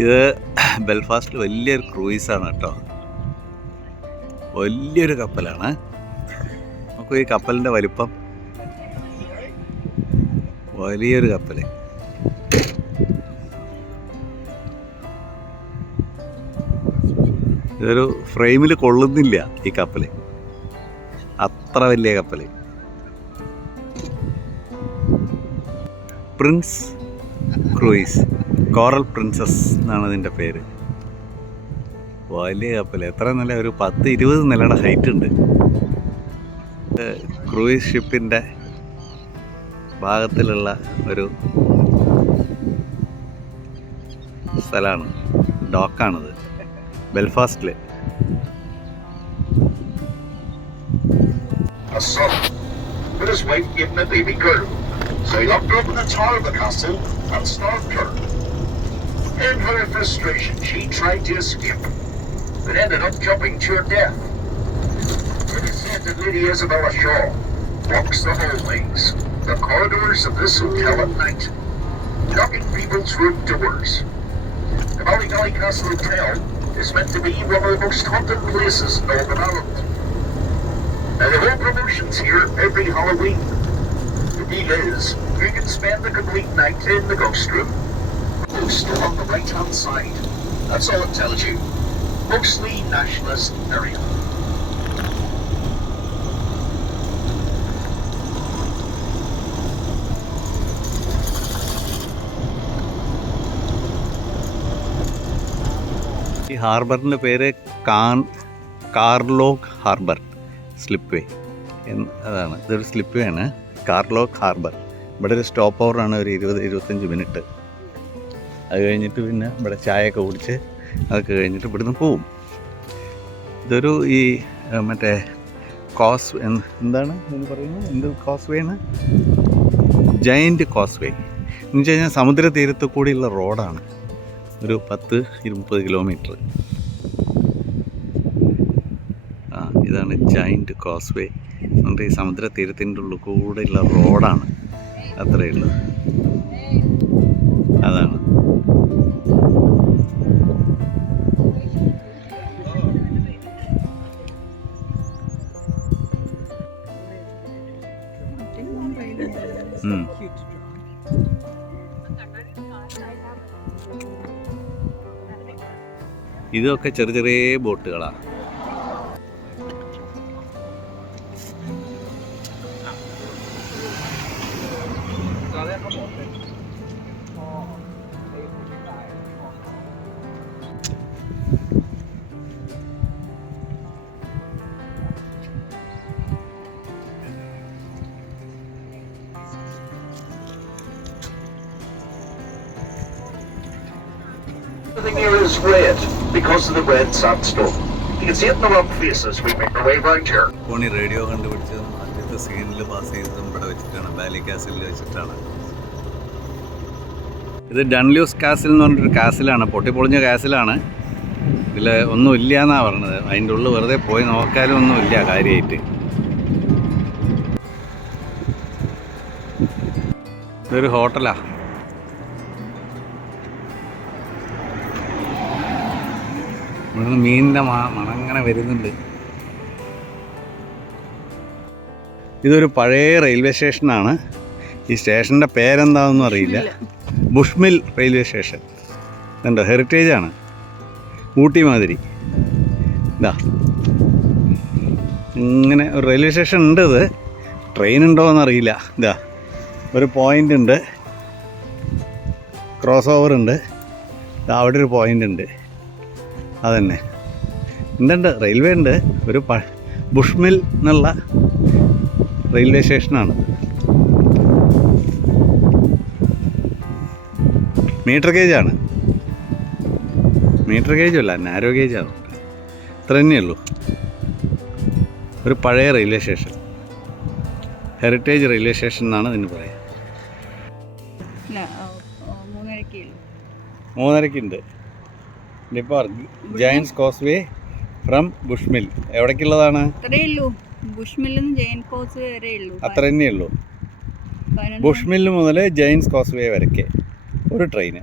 ഇത് ബെൽഫാസ്റ്റിൽ വലിയൊരു ക്രൂയിസാണ് കേട്ടോ. വലിയൊരു കപ്പലാണ്. നമുക്ക് ഈ കപ്പലിൻ്റെ വലിപ്പം, വലിയൊരു കപ്പൽ. ഇതൊരു ഫ്രെയിമിൽ കൊള്ളുന്നില്ല ഈ കപ്പൽ, അത്ര വലിയ കപ്പൽ. പ്രിൻസ് ക്രൂയിസ്, കോറൽ പ്രിൻസസ് എന്നാണ് ഇതിൻ്റെ പേര്. വലിയ കപ്പൽ, എത്ര നില? ഒരു 10-20 നിലയുടെ ഹൈറ്റ് ഉണ്ട്. ക്രൂയിസ് ഷിപ്പിൻ്റെ ഭാഗത്തിലുള്ള ഒരു സ്ഥലമാണ്, ഡോക്കാണിത് ബെൽഫാസ്റ്റിൽ. With his wife getting a baby girl, so he locked her up in the tower of the castle and starved her. In her frustration, she tried to escape, but ended up jumping to her death. It is said that Lady Isabella Shaw walks the hallways, the corridors of this hotel at night, knocking people's room doors. The Ballygally Castle Hotel is meant to be one of the most haunted places in Northern Ireland. Now the whole promotion's here every Halloween. The deal is, you can spend the complete night in the ghost room. Ghost on the right hand side. That's all it tells you. Mostly nationalist area. ഈ ഹാർബറിൻ്റെ പേര് കാർലോഗ് harbour slip വേ അതാണ്. ഇതൊരു slip വേ ആണ്, കാർലോഗ് harbour. ഇവിടെ ഒരു stop ഓവറാണ്, ഒരു 20-25 minute. അത് കഴിഞ്ഞിട്ട് പിന്നെ ഇവിടെ ചായയൊക്കെ കുടിച്ച് അതൊക്കെ കഴിഞ്ഞിട്ട് ഇവിടുന്ന് പോവും. ഇതൊരു ഈ മറ്റേ എന്താണ് എന്ന് പറയുന്നത്, എന്ത് കോസ് വേ ആണ്? ജയൻറ്റ് കോസ് വേ എന്ന് വെച്ച് കഴിഞ്ഞാൽ സമുദ്ര തീരത്ത് കൂടിയുള്ള റോഡാണ്. ഒരു 10-20 കിലോമീറ്റർ. ഇതാണ് ജയൻറ്റ് കോസ് വേ. എന്നിട്ട് ഈ സമുദ്ര തീരത്തിൻ്റെ ഉള്ളിൽ കൂടെയുള്ള റോഡാണ്, അത്രയേ ഉള്ളൂ. അതാണ് ഇതൊക്കെ ചെറിയ ചെറിയ ബോട്ടുകളാണ്. Everything here is red because of the red sandstone. You can see it in the rock faces we make our way around here. Fani radio കണ്ടുപിടിച്ചത് ആദ്യത്തെ സീനിൽ പാസ് ചെയ്തതും ഇവിടെ വെച്ചിട്ടാണ്, ബാലി കാസിലിൽ വെച്ചിട്ടാണ്. ഇത് ഡൺലൂസ് കാസിൽ എന്ന് പറഞ്ഞൊരു കാസിലാണ്, പൊട്ടിപ്പൊളിഞ്ഞ കാസിലാണ്. ഇതിൽ ഒന്നുമില്ല എന്നാണ് പറഞ്ഞത്. അതിൻ്റെ ഉള്ളിൽ വെറുതെ പോയി നോക്കാനും ഒന്നുമില്ല കാര്യമായിട്ട്. ഇതൊരു ഹോട്ടലാണ്. ഇവിടുന്ന് മീനിൻ്റെ മണങ്ങനെ വരുന്നുണ്ട്. ഇതൊരു പഴയ റെയിൽവേ സ്റ്റേഷനാണ്. ഈ സ്റ്റേഷൻ്റെ പേരെന്താണെന്നും അറിയില്ല. ബുഷ്മിൽ റെയിൽവേ സ്റ്റേഷൻ. ഇതുണ്ടോ, ഹെറിറ്റേജാണ്, ഊട്ടി മാതിരി. ഇതാ ഇങ്ങനെ ഒരു റെയിൽവേ സ്റ്റേഷൻ ഉണ്ട്. ഇത് ട്രെയിൻ ഉണ്ടോയെന്നറിയില്ല. ഇതാ ഒരു പോയിൻ്റ് ഉണ്ട്, ക്രോസ് ഓവർ ഉണ്ട്. അവിടെ ഒരു പോയിൻ്റ് ഉണ്ട്, അതന്നെ ഉണ്ട്. റെയിൽവേ ഉണ്ട്. ഒരു ബുഷ്മിൽ എന്നുള്ള റെയിൽവേ സ്റ്റേഷനാണ്. മീറ്റർ ഗേജാണ്, മീറ്റർ ഗേജല്ല, നാരോ ഗേജാണ്. ഇത്ര തന്നെയുള്ളൂ. ഒരു പഴയ railway station, heritage railway station എന്നാണ് ഇതിന് പറയുക. 3:30 ഇപ്പോൾ Giant's causeway from Bushmill എവിടേക്കുള്ളതാണ്? അത്ര തന്നെയുള്ളൂ. ബുഷ്മിൽ മുതൽ ജയൻസ് കോസ് വേ വരയ്ക്ക് ഒരു ട്രെയിന്.